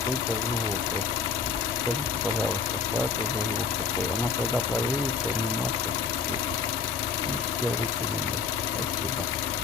открытая в глубокой. Скажите, пожалуйста, что это за звук такой? Она когда появится, немножко чуть-чуть. Делайте минус. Спасибо.